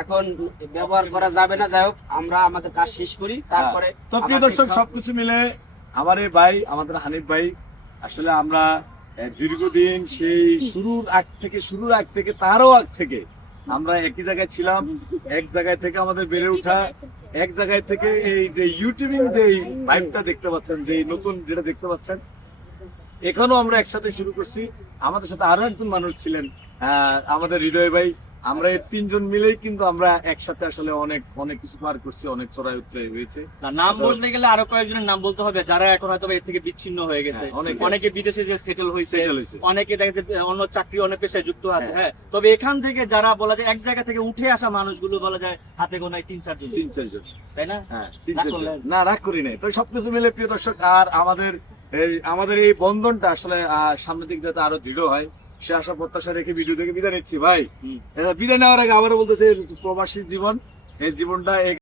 এখন ব্যবহার করা যাবে না। যাই হোক, আমরা আমাদের কাজ শেষ করি, তারপরে তো প্রিয় দর্শক, সবকিছু মিলে আমার এই ভাই, আমাদের হানিফ ভাই, আসলে আমরা দীর্ঘদিন সেই শুরুর আগ থেকে তারও আগ থেকে আমরা একই জায়গায় ছিলাম। এক জায়গায় থেকে আমাদের বেড়ে ওঠা, এক জায়গায় থেকে এই যে ইউটিউবিং যে লাইভটা দেখতে পাচ্ছেন, যে নতুন যেটা দেখতে পাচ্ছেন, এখানেও আমরা একসাথে শুরু করছি। আমাদের সাথে আরো একজন মানুষ ছিলেন, আমাদের হৃদয় ভাই। আমরা এই তিনজন মিলেই কিন্তু আমরা একসাথে আসলে অনেক অনেক কিছু পার করছি, অনেক চড়াই উতরাই হয়েছে। না, নাম বলতে গেলে আরো কয়েকজনের নাম বলতে হবে যারা এখন হয়তো এর থেকে বিচ্ছিন্ন হয়ে গেছে। অনেকে বিদেশে যে সেটেল হয়েছে, অনেকে দেখা যাচ্ছে অন্য চাকরি, অনেক পেশায় যুক্ত আছে। হ্যাঁ, তবে এখান থেকে যারা বলা যায় এক জায়গা থেকে উঠে আসা মানুষগুলো বলা যায় হাতে গোনায় 3-4 জন, তাই না? হ্যাঁ, 3-4 জন। না, রাগ করি নাই। তো সবকিছু মিলে প্রিয় দর্শক, আর আমাদের এই বন্ধনটা আসলে সামনের দিক যাতে আরো দৃঢ় হয়, সে আশা প্রত্যাশা রেখে ভিডিও থেকে বিদায় নিচ্ছি ভাই। বিদায় নেওয়ার আগে আবারও বলতেছে, প্রবাসী জীবন, এই জীবনটা